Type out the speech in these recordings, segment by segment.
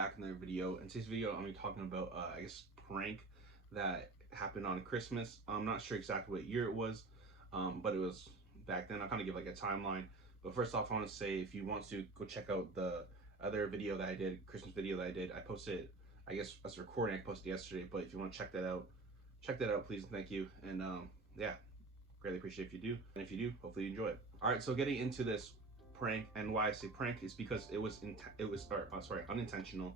Back in the video. In today's video, I'm gonna be talking about I guess prank that happened on Christmas. I'm not sure exactly what year it was, but it was back then. I'll kind of give like a timeline. But first off, I want to say if you want to go check out the other video that I did, Christmas video that I did. I posted, I guess as a recording, I posted yesterday. But if you want to check that out, please. Thank you. And yeah, greatly appreciate if you do. And if you do, hopefully you enjoy it. All right, so getting into this prank, and why I say prank is because it was unintentional.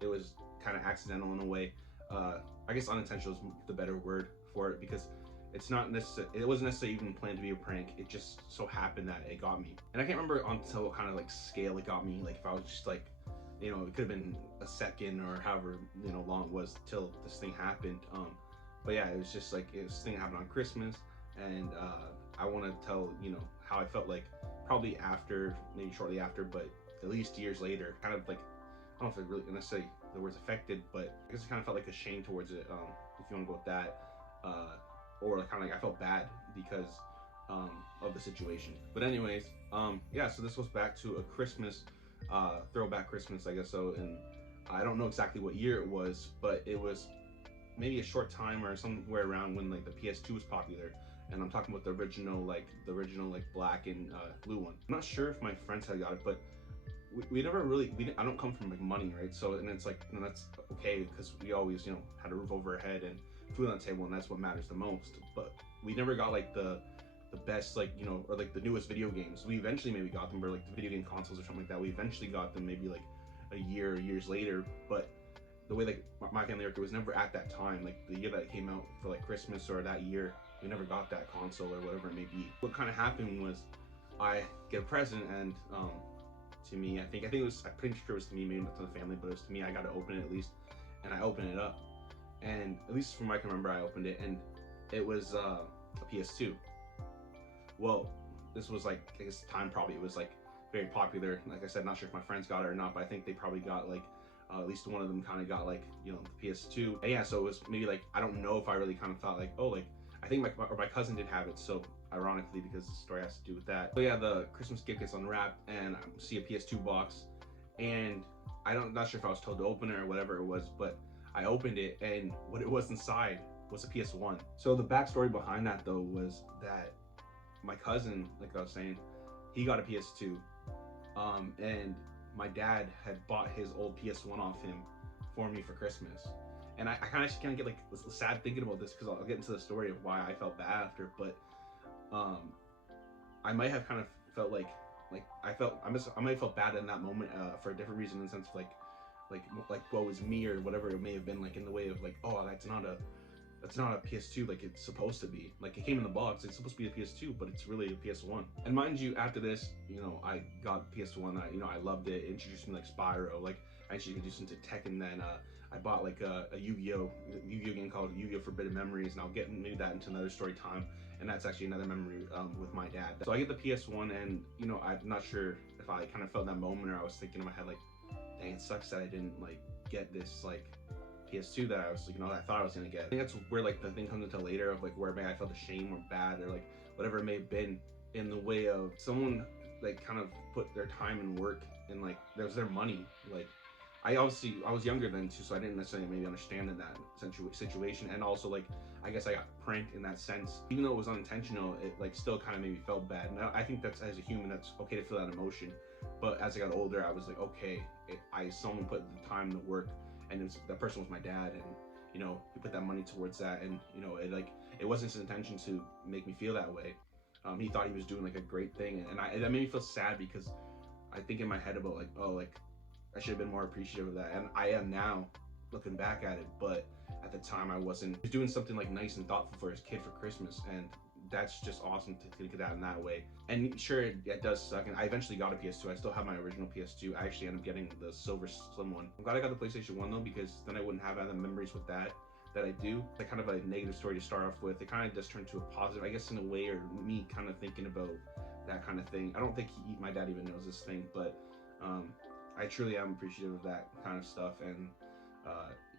It was kind of accidental in a way. I guess unintentional is the better word for it, because it's not necessarily, it wasn't necessarily even planned to be a prank. It just so happened that it got me, and I can't remember until what kind of like scale it got me. Like if I was just like, it could have been a second or however long it was till this thing happened. But yeah, it was just like this thing happened on Christmas, and I want to tell how I felt like probably after, maybe shortly after, but at least years later. Kind of like, I don't know if it really necessarily the words affected, but I guess I kind of felt like ashamed towards it. If you want to go with that, or kind of like I felt bad because of the situation. But anyways, yeah. So this goes back to a Christmas, throwback Christmas, I guess so. And I don't know exactly what year it was, but it was maybe a short time or somewhere around when like the PS2 was popular. And I'm talking about the original like black and blue one. I'm not sure if my friends had got it, but we never really, I don't come from like money, right? So, and it's like, and that's okay, because we always had a roof over our head and food on the table, and that's what matters the most. But we never got like the best, like or like the newest video games. We eventually maybe got them, or like the video game consoles or something like that. We eventually got them maybe like a year or years later. But the way like my family worked, it was never at that time. Like the year that it came out for like Christmas, or that year, we never got that console or whatever it may be. What kind of happened was I get a present, and to me, I think it was, I'm pretty sure it was to me, maybe not to the family, but it was to me. I got to open it at least, and I opened it up, and at least from what I can remember, I opened it, and it was a PS2. Well, this was like, I guess the time probably it was like very popular. Like I said, not sure if my friends got it or not, but I think they probably got like at least one of them kind of got like the PS2. And yeah, so it was maybe like, I don't know if I really kind of thought like, oh, like I think my cousin did have it, so ironically, because the story has to do with that. So yeah, the Christmas gift gets unwrapped, and I see a PS2 box, and not sure if I was told to open it or whatever it was, but I opened it, and what it was inside was a PS1. So the backstory behind that though was that my cousin, like I was saying, he got a PS2, and my dad had bought his old PS1 off him for me for Christmas. And I kind of get like sad thinking about this, because I'll get into the story of why I felt bad after. But I might have kind of felt like I might have felt bad in that moment for a different reason, in the sense of like what was me or whatever it may have been, like in the way of like, oh, that's not a PS2 like it's supposed to be. Like it came in the box, it's supposed to be a PS2, but it's really a PS1. And mind you, after this, I got PS1. I loved it. It introduced me like Spyro. Like I actually introduced into Tekken. Then I bought like a Yu-Gi-Oh game called Yu-Gi-Oh Forbidden Memories, and I'll get maybe that into another story time. And that's actually another memory with my dad. So I get the PS1, and I'm not sure if I kind of felt that moment, or I was thinking in my head like, dang, it sucks that I didn't like get this like PS2 that I was I thought I was gonna get. I think that's where like the thing comes into later, of like where maybe I felt ashamed or bad, or like whatever it may have been, in the way of someone like kind of put their time and work, and like that was their money. Like I was younger then too, so I didn't necessarily maybe understand in that situation. And also like I guess I got pranked in that sense, even though it was unintentional. It like still kind of made me felt bad. And I think that's, as a human, that's okay to feel that emotion. But as I got older, I was like, okay, someone put the time, the work, and that person was my dad, and he put that money towards that, and it wasn't his intention to make me feel that way. He thought he was doing like a great thing, and that made me feel sad, because I think in my head about like, oh, like I should have been more appreciative of that, and I am now looking back at it. But at the time, I wasn't. He was doing something like nice and thoughtful for his kid for Christmas, and that's just awesome to think of that in that way. And sure, it does suck. And I eventually got a PS2. I still have my original PS2. I actually ended up getting the silver slim one. I'm glad I got the PlayStation 1 though, because then I wouldn't have other memories with that I do. Like kind of a negative story to start off with. It kind of just turned to a positive, I guess, in a way, or me kind of thinking about that kind of thing. I don't think my dad even knows this thing, but I truly am appreciative of that kind of stuff. And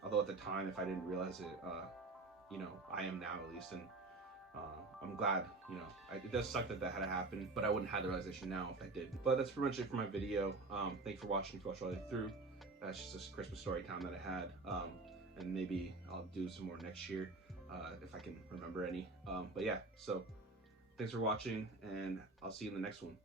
although at the time, if I didn't realize it, I am now, at least. And I'm glad, it does suck that had to happen, but I wouldn't have the realization now if I did. But that's pretty much it for my video. Thanks for watching. If you watched all the way through, that's just a Christmas story time that I had. And maybe I'll do some more next year if I can remember any. But yeah, so thanks for watching, and I'll see you in the next one.